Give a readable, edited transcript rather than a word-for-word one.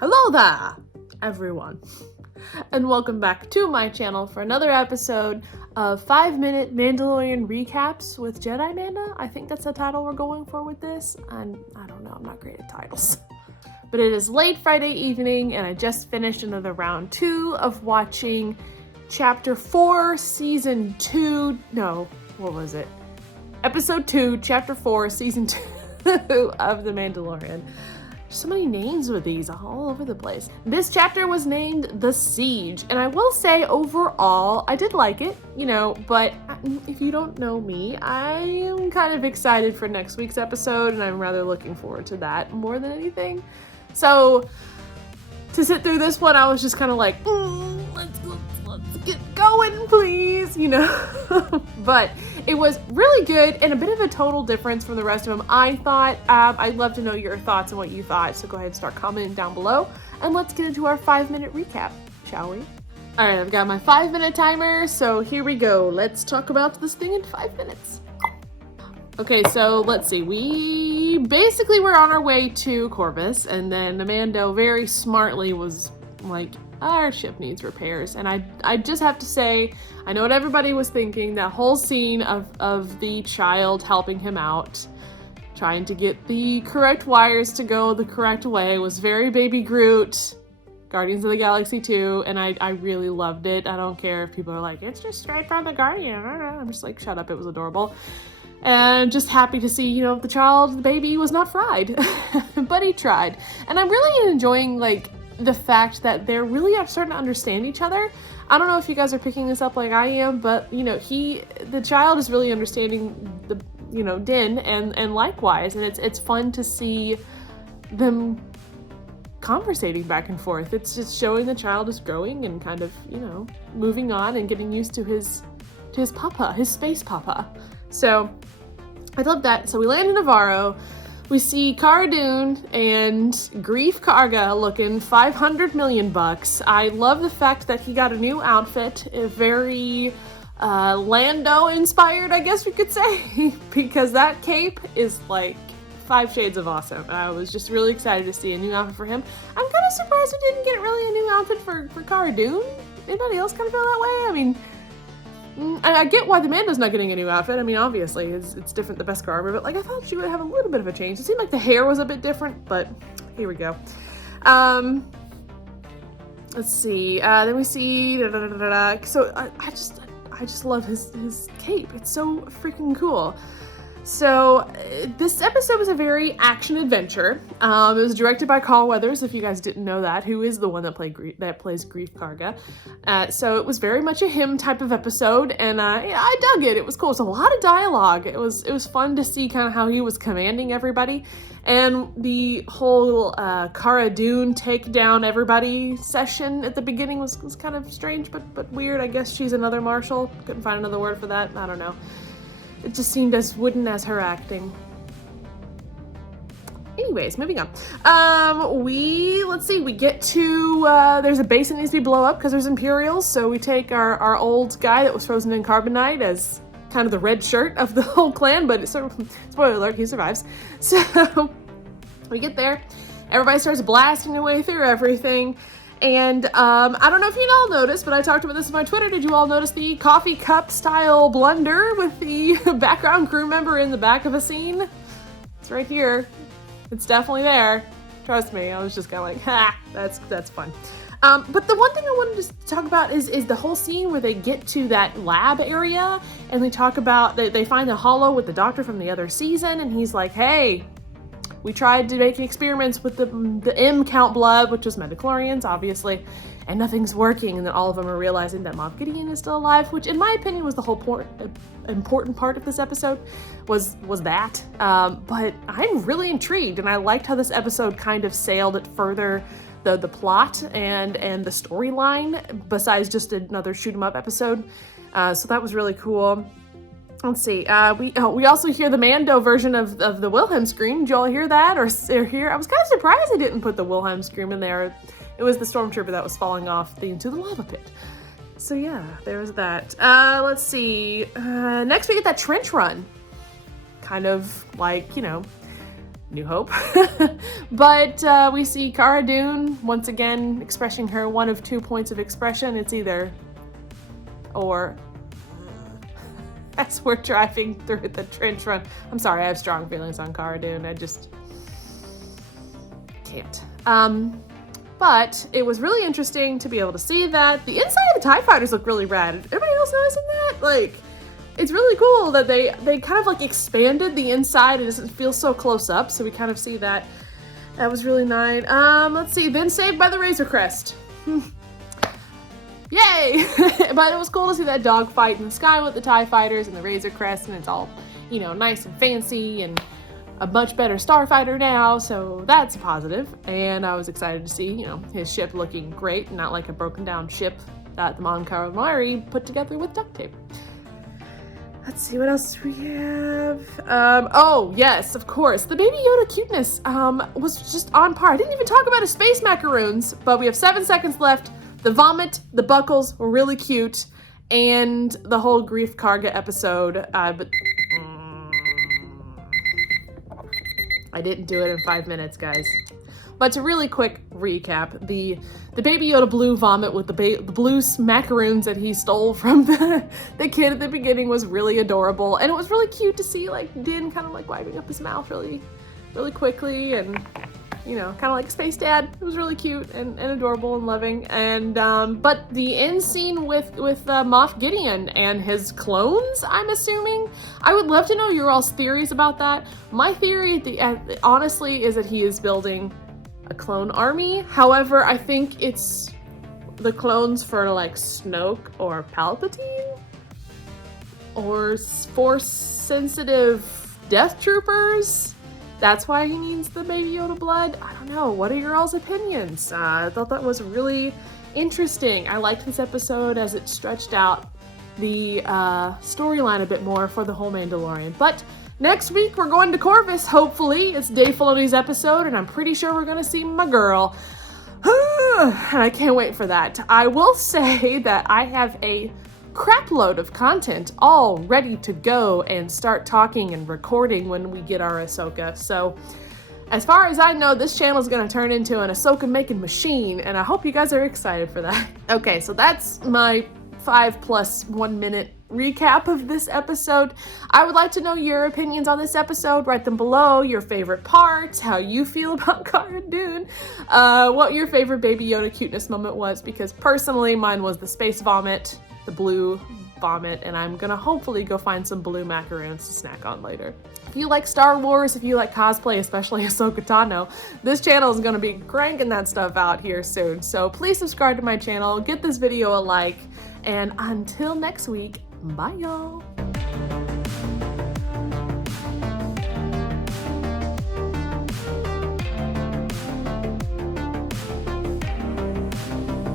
Hello there, everyone, and welcome back to my channel for another episode of 5-minute Mandalorian recaps with Jedimanda. I think that's the title we're going for with this, and I don't know, I'm not great at titles. But it is late Friday evening, and I just finished another round 2 of watching Chapter 4, Season 2, no, what was it? Episode 2, Chapter 4, Season 2 of The Mandalorian. So many names with these all over the place. This chapter was named The Seige, and I will say overall, I did like it, but if you don't know me, I am kind of excited for next week's episode, and I'm rather looking forward to that more than anything. So, to sit through this one, I was just kind of like, let's get going, please, But it was really good and a bit of a total difference from the rest of them, I thought. I'd love to know your thoughts and what you thought, so go ahead and start commenting down below, and let's get into our 5-minute recap, shall we? All right, I've got my 5-minute timer, so here we go. Let's talk about this thing in 5 minutes. Okay, so let's see. We basically were on our way to Corvus, and then Mando very smartly was like, our ship needs repairs. And I just have to say, I know what everybody was thinking. That whole scene of the child helping him out, trying to get the correct wires to go the correct way, was very Baby Groot, Guardians of the Galaxy 2, and I really loved it. I don't care if people are like, it's just straight from the Guardian. I'm just like, shut up, it was adorable. And just happy to see, the baby was not fried, but he tried. And I'm really enjoying, the fact that they're really starting to understand each other. I don't know if you guys are picking this up like I am, but, the child is really understanding the, Din, and likewise, and it's fun to see them conversating back and forth. It's just showing the child is growing and kind of, moving on and getting used to his papa, his space papa. So I love that. So we land in Navarro. We see Cara Dune and Greef Karga looking $500 million. I love the fact that he got a new outfit, very Lando inspired, I guess we could say, because that cape is like 5 shades of awesome. I was just really excited to see a new outfit for him. I'm kind of surprised we didn't get really a new outfit for Cara Dune. Anybody else kind of feel that way? I mean, I get why the Mando's not getting a new outfit. I mean, obviously, it's different than Beskar armor, but I thought she would have a little bit of a change. It seemed like the hair was a bit different, but here we go. Let's see. Then we see. So I just love his cape. It's so freaking cool. So this episode was a very action adventure. It was directed by Carl Weathers, if you guys didn't know that, who is the one that plays Greef Karga. So it was very much a him type of episode, and I dug it. It was cool. It was a lot of dialogue. It was fun to see kind of how he was commanding everybody, and the whole Cara Dune take down everybody session at the beginning was kind of strange, but weird. I guess she's another marshal. Couldn't find another word for that. I don't know. It just seemed as wooden as her acting. Anyways, moving on. Let's see, we get to, there's a base that needs to be blown up because there's Imperials, so we take our old guy that was frozen in carbonite as kind of the red shirt of the whole clan, but it's sort of, spoiler alert, he survives. So, we get there, everybody starts blasting their way through everything. And I don't know if you all noticed, but I talked about this on my Twitter. Did you all notice the coffee cup style blunder with the background crew member in the back of a scene? It's right here. It's definitely there. Trust me. I was just kind of like, ha, that's fun. But the one thing I wanted to talk about is the whole scene where they get to that lab area and they talk about, they find the holo with the doctor from the other season, and he's like, hey, we tried to make experiments with the M count blood, which was metachlorians, obviously, and nothing's working. And then all of them are realizing that Moff Gideon is still alive, which in my opinion was the whole important part of this episode, was that. But I'm really intrigued, and I liked how this episode kind of sailed it further, the plot and the storyline, besides just another shoot 'em up episode. So that was really cool. Let's see. We also hear the Mando version of the Wilhelm scream. Did you all hear that or hear? I was kind of surprised they didn't put the Wilhelm scream in there. It was the stormtrooper that was falling off into the lava pit. So yeah, there was that. Let's see. Next we get that trench run. Kind of like, New Hope. But we see Cara Dune once again expressing her one of 2 points of expression. It's either or. As we're driving through the trench run. I'm sorry, I have strong feelings on Cara Dune. I just can't. But it was really interesting to be able to see that. The inside of the TIE fighters look really rad. Everybody else noticing that? Like, it's really cool that they kind of like expanded the inside. It doesn't feel so close up, so we kind of see that. That was really nice. Let's see, then saved by the Razor Crest. Yay! But it was cool to see that dogfight in the sky with the TIE fighters and the Razor Crest, and it's all, you know, nice and fancy and a much better starfighter now, so that's a positive. And I was excited to see, you know, his ship looking great, not like a broken down ship that the Mon Calamari put together with duct tape. Let's see, what else do we have? Oh, yes, of course. The Baby Yoda cuteness was just on par. I didn't even talk about his space macaroons, but we have 7 seconds left. The vomit, the buckles were really cute, and the whole Grief Karga episode, but I didn't do it in 5 minutes, guys. But to really quick recap, the Baby Yoda blue vomit with the blue macaroons that he stole from the kid at the beginning was really adorable, and it was really cute to see like Din kind of like wiping up his mouth really quickly, and you know, kind of like Space Dad. It was really cute and adorable and loving. And but the end scene with Moff Gideon and his clones, I'm assuming. I would love to know your all's theories about that. My theory, honestly, is that he is building a clone army. However, I think it's the clones for like Snoke or Palpatine or Force-sensitive Death Troopers. That's why he needs the Baby Yoda blood. I don't know. What are your all's opinions? I thought that was really interesting. I liked this episode as it stretched out the storyline a bit more for the whole Mandalorian. But next week we're going to Corvus, hopefully. It's Dave Filoni's episode, and I'm pretty sure we're going to see my girl. And I can't wait for that. I will say that I have a crapload of content all ready to go and start talking and recording when we get our Ahsoka. So as far as I know, this channel is going to turn into an Ahsoka making machine, and I hope you guys are excited for that. Okay, so that's my 5 + 1 minute recap of this episode. I would like to know your opinions on this episode. Write them below, your favorite parts, how you feel about Cara Dune, what your favorite Baby Yoda cuteness moment was, because personally mine was the space vomit, the blue vomit, and I'm gonna hopefully go find some blue macaroons to snack on later. If you like Star Wars, if you like cosplay, especially Ahsoka Tano, this channel is gonna be cranking that stuff out here soon. So please subscribe to my channel, get this video a like, and until next week, bye y'all.